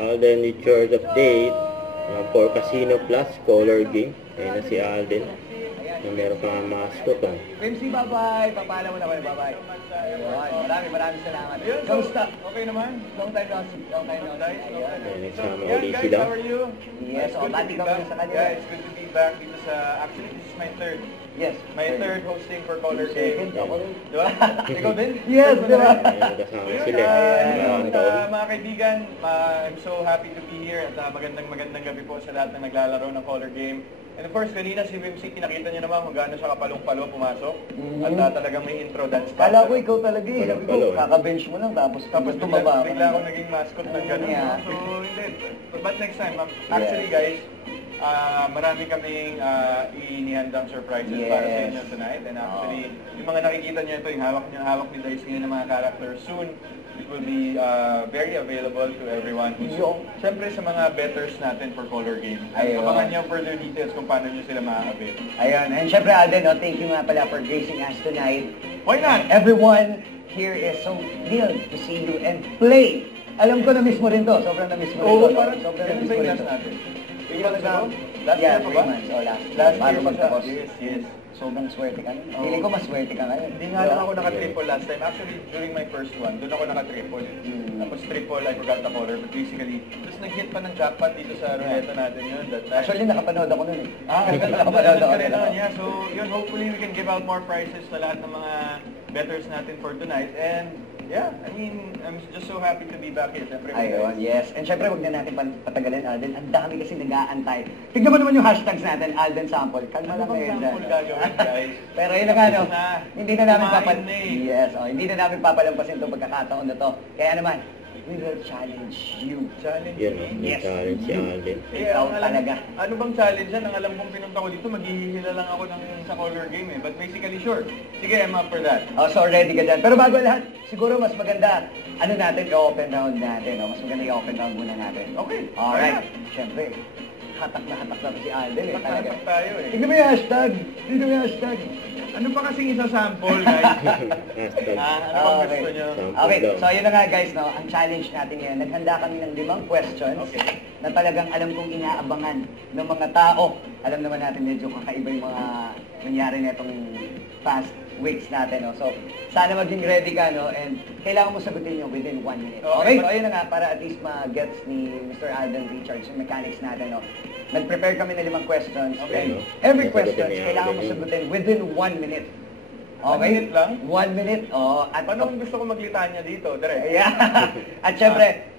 Alden Richard update. For Casino Plus Color Game. Ayun na si Alden. Meron pa nga mascot. MC, bye-bye. Papala mo na kayo, bye-bye. Maraming salamat. Kamusta? Okay naman. Long time no see. Nagsama ulit sila. How are you? Yes, bati ka muna sa kanila. Yeah, it's good to be back dito sa... Actually, this is my third. Yes. My third hosting for Color Game. Second, ako rin. Diba? Ikaw din? Yes, diba? Kasama sila. Mga kaibigan, I'm so happy to be here at magandang gabi po sa lahat ng naglalaro ng Color Game. And of course, kanina si Wimsy, nakita niyo naman kung gaano siya kapalong-palo pumasok. At talagang may intro dance pa. Kala ko ikaw talaga eh. Sabi ko, kaka-bench mo lang tapos tumaba. Bigla ako naging mascot ng gano'n. So, hindi. But next time, actually guys, marami kaming inihandang surprises para sa inyo tonight. And actually, yung mga nakikita niyo ito, yung hawak ni Dice ng mga characters soon, it will be very available to everyone who's siyempre sa mga bettors natin for Color Game. Abangan niyo further details kung paano niyo sila ma-avail. Ayun. And syempre Alden, thank you nga pala for gracing us tonight. Why not? Everyone here is so thrilled to see you and play. Alam ko na-miss mo rin to. Sobrang na-miss mo rin to. Oo, parang ganun ba yung last natin? Last year pa ba? Last year pa pa. Yes. Sobrang swerte ka. Feeling ko mas swerte ka ngayon. Hindi nga lang ako naka-triple last time. Actually, during my first one, doon ako naka-triple. Tapos triple, I forgot the color. But basically, tapos nag-hit pa ng jackpot dito sa ruleta natin yun. Actually, nakapanood ako nun eh. Nakapanood ka rin nun. Yeah, so yun, hopefully we can give out more prizes sa lahat ng mga bettors natin for tonight. And yeah, I mean, I'm just so happy to be back here. Siyempre, ayun, yes. And syempre, huwag na natin patagalin, Alden. Ang dami kasi nag-aantay. Tignan mo naman yung hashtags natin, Alden Sample. Kalma lang kayo dyan. Sample gagawin, guys. Pero yun na nga, no? Hindi na namin Yes, hindi na namin papalampasin itong pagkakataon na to. Kaya naman, we will challenge you. Challenge Yan, me? may challenge si Alden. Ikaw talaga. Ano bang challenge yan? Ang alam kong pinunta ko dito, maghihila lang ako sa Color Game eh. But basically, sure. Sige, I'm up for that. So ready ka dyan. Pero bago lahat, siguro mas maganda, i-open round natin. Mas maganda i-open round muna natin. Okay. Alright. Siyempre, hatak na si Alden eh. Hatak tayo eh. Tignan mo yung hashtag. Tignan mo yung hashtag. Ano pa kasing isa sample, guys? Ano bang gusto nyo? Okay, so yun na nga guys, no? Ang challenge natin ngayon, naghanda kami ng 5 questions na talagang alam kong inaabangan ng mga tao. Alam naman natin medyo kakaiba yung mga nangyari na itong past weeks natin, no? So, sana maging ready ka, no? And kailangan mo sagutin yun within 1 minute. Okay? So, ayun na nga, para at least ma-gets ni Mr. Alden Richards yung mechanics natin, no? Nag-prepare kami ng 5 questions. Okay. Every question, kailangan mo sagutin within 1 minute. Okay? 1 minute lang? 1 minute, At paano kung gusto ko maglitanya dito? Direct. Yeah. At syempre,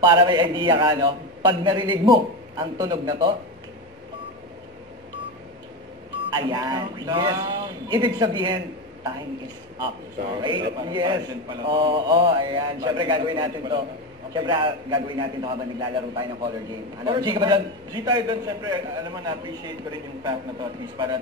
para may idea ka, no? Pag narinig mo ang tunog na to, ayan. Yes. Ibig sabihin, time is up. Okay? Yes. Ayan. Syempre, gagawin natin to. Siyempre, gagawin natin ito habang naglalaro tayo ng Color Game. Ano, G ka ba doon? G tayo doon, siyempre, alam mo, na-appreciate ko rin yung fact na to, at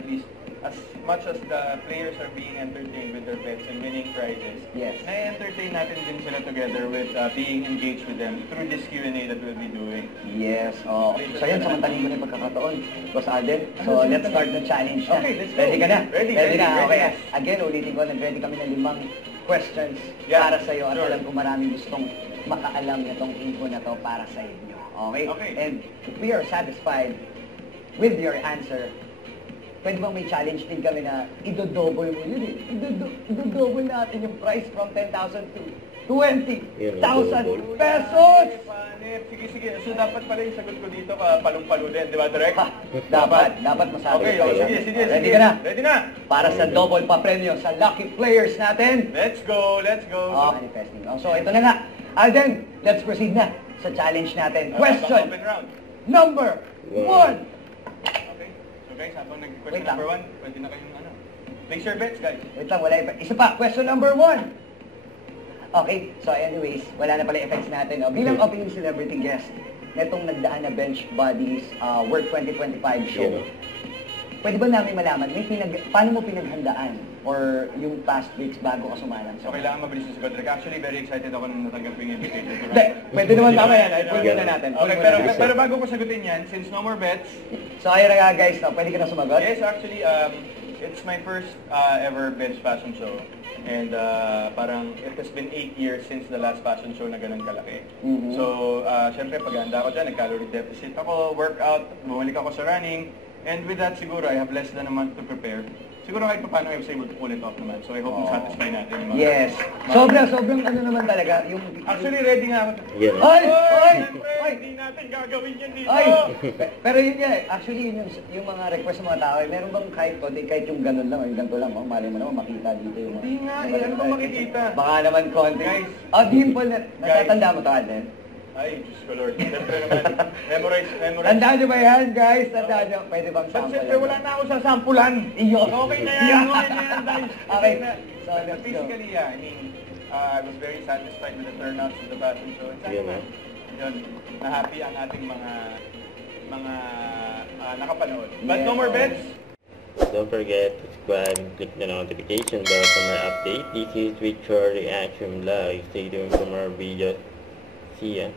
least, as much as the players are being entertained with their bets and winning prizes, na-entertain natin din sila together with being engaged with them through this Q&A that we'll be doing. Yes. So yan, samantalin mo na yung pagkakataon. Boss Alden, so let's start the challenge na. Okay, let's go. Ready ka na? Ready na. Okay. Yes. Again, ulitin ko, nag-ready kami ng 5 questions para sa'yo at alam ko maraming gustong makaalam nitong info na to para sa inyo. Okay? And if we are satisfied with your answer, pwede bang may challenge din kami na idodouble mo yun eh. Idodouble natin yung price from 10,000 to 20,000 pesos! Sige. So dapat pala yung sagot ko dito palong-palo din, di ba, Direk? Dapat masabi. Okay, sige. Ready ka na? Ready na! Para sa double pa premyo sa lucky players natin. Let's go! Manifesting. So ito na nga. Alden, let's proceed na sa challenge natin. Question number 1. Okay. So guys, habang nag-question number 1, pwede na kayong place your bets, guys. Wait lang, wala isa pa. Question number 1. Okay, so anyways, wala na pala effects natin. Bilang opening celebrity guest netong nagdaan na Bench Buddies World 2025 show, pwede ba namin malaman, paano mo pinaghandaan or yung past weeks bago ka sumalang? So, kailangan mabilis na sagot. Actually, very excited ako nung natanggap ko yung invitation. Hindi, pwede naman tama yan. Pwede na natin. Okay, pero bago ko sagutin yan, since no more bets. So, ayun na nga guys, pwede ka na sumagot? Yes, actually, It's my first ever bench fashion show. And parang it has been 8 years since the last fashion show na ganun kalaki. So, syempre, paghahanda ko dyan, nag-calorie deficit ako, workout, bumalik ako sa running. And with that, siguro, I have less than a month to prepare. Siguro kahit pa paano I was able to pull it off naman. So I hope na-satisfy natin yung mga... Yes. Sobrang ano naman talaga. Yung... Actually, ready nga ako. Yan. Ay! Oy! Ay! Siyempre, Ay! hindi natin gagawin yan dito. Ay! Pero yun nga eh. Actually, yun yung mga request ng mga tao. Meron bang kahit yung ganun lang, yung ganito lang, mali mo naman makita dito yung... Hindi nga, ano bang makikita? Baka naman konti. Guys. Dimple na. Natatanda mo to, Alden? Ay, Diyos ko Lord. Siyempre naman, memorize. Tandaan nyo ba yan, guys? Tandaan nyo. Pwede bang But sample? siyempre, wala na ako sa sampulan. Iyo. Okay na yan, okay na yan, guys. Okay. So, let's go. basically, yeah, I mean, I was very satisfied with the turnouts of the fashion show. Sana Yun, naman, yun, na-happy ang ating mga nakapanood. But no more bets. Don't forget to subscribe and click the notification bell for more update. This is Victor Reaction Vlog. Stay tuned for more videos. See ya.